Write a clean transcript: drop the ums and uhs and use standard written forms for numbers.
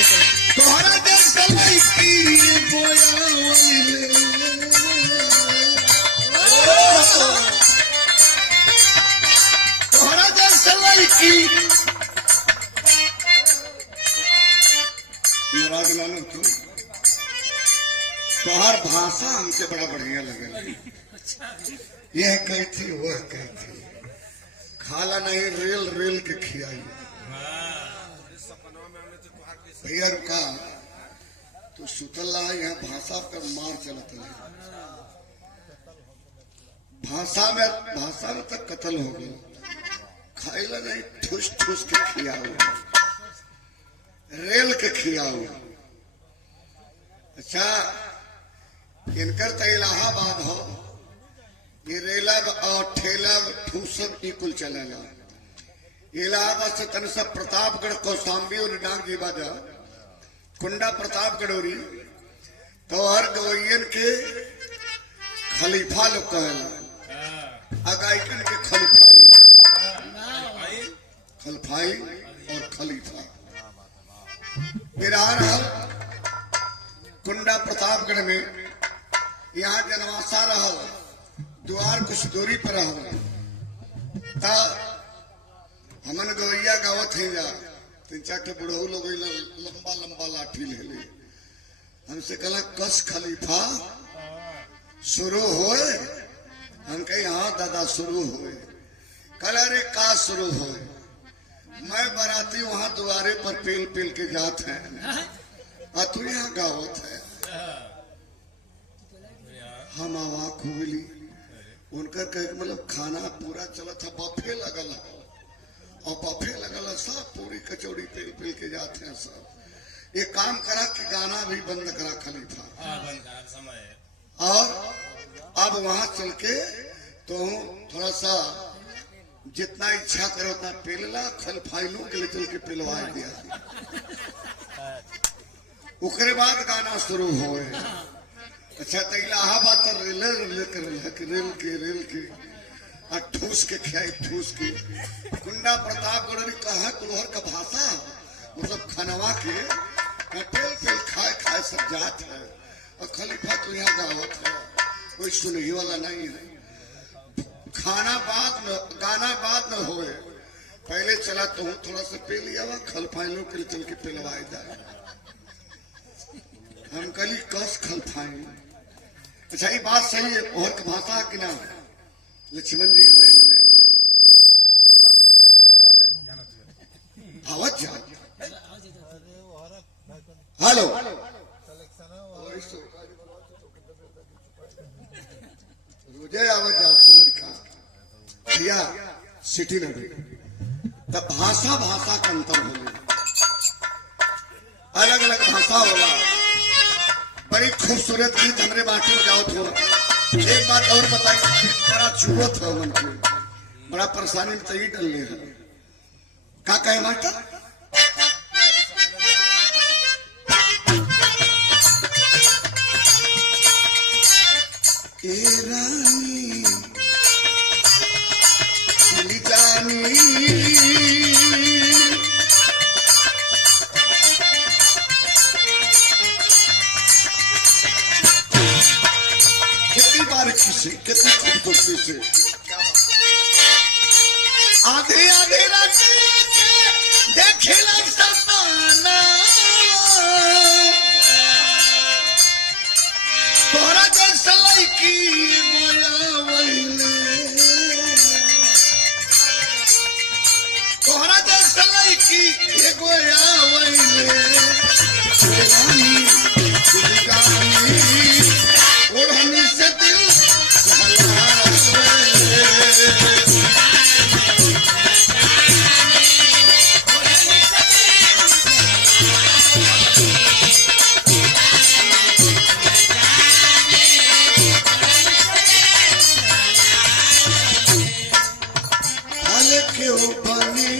तोहरा जैसा लड़की बोयावले तोहरा जैसा लड़की नाराज ना तू तोहर भाषा हमके बड़ा बढ़िया लगे यह कही थी वह कही थी खाला नहीं रेल रेल के खियाई भैया रुका तो सुतला यहाँ भाषा पर मार चलत है भाषा में तक कत्ल हो गया खाइला नहीं ठूस ठूस के खियाओ रेल के खियाओ अच्छा इनकर तो इलाहाबाद हो ये रेलब और ठेलब ठूसब कुल चलेगा इलाहाबाद से तन सब प्रतापगढ़ कौशाम्बी और डांग जी बाजा कुंडा प्रतापगढ़ और तो हर गवैयन के खलीफा लोग कहला अगाइकन के खलीफाई खलफाई और खलीफा बिरार कुंडा प्रतापगढ़ में यहाँ जनवासा रहा द्वार कुछ दूरी पर रहा हमन गवैया गावत है जा तीन चार के बुढ़ऊ लोग लंबा लंबा लाठी ले ले हमसे कला कस खलीफा शुरू होए हम कहे हाँ दादा शुरू होए कल अरे का शुरू होए मैं बराती वहां द्वारे पर पेल पेल के जात है और तू यहाँ गावत है हम आवा खुबली उनका कहे मतलब खाना पूरा चला था बफे लगल और बफे लगल सब पूरी कचौड़ी पेल पेल के जाते हैं सब ये काम करा कि गाना भी बंद करा खलीफा और अब वहां चल के तो थोड़ा सा जितना इच्छा करो उतना पेलला खलफाइलों के लिए चल के पिलवा दिया उसके बाद गाना शुरू हो अच्छा तो इलाहाबाद रेल के और ठूस के खियाई ठूस के कुंडा प्रतापगढ़ कहा कुल्हर का भाषा मतलब खनवा के पेल पेल खाए खाए सब जात है और खलीफा तो यहाँ गावत है कोई सुनही वाला नहीं है गाना बाद में होए पहले चला तो हूँ थोड़ा सा पे लिया हुआ खलफाइलों के लिए चल के पिलवाए जाए हम कली कस खलफाई अच्छा ये बात सही है और का भाषा कि ना लक्ष्मण जी है आवाज जा हेलो रोजे आवाज जाते लड़का भैया सिटी में तब भाषा का अंतर हो अलग अलग भाषा होला बड़ी खूबसूरत गीत हमरे बाटी में गाओ थो एक बात और बताइए बड़ा चुवत है मन के बड़ा परेशानी में तई डल ले का कहे मास्टर ए रानी चली जानी कितनी खूबसूरती से आधे आधे रात देखेला सपना तोरा जैसा लड़की बोयावले तोरा जैसा लड़की बोयावले ओढ़नी से दिल क्यों बनी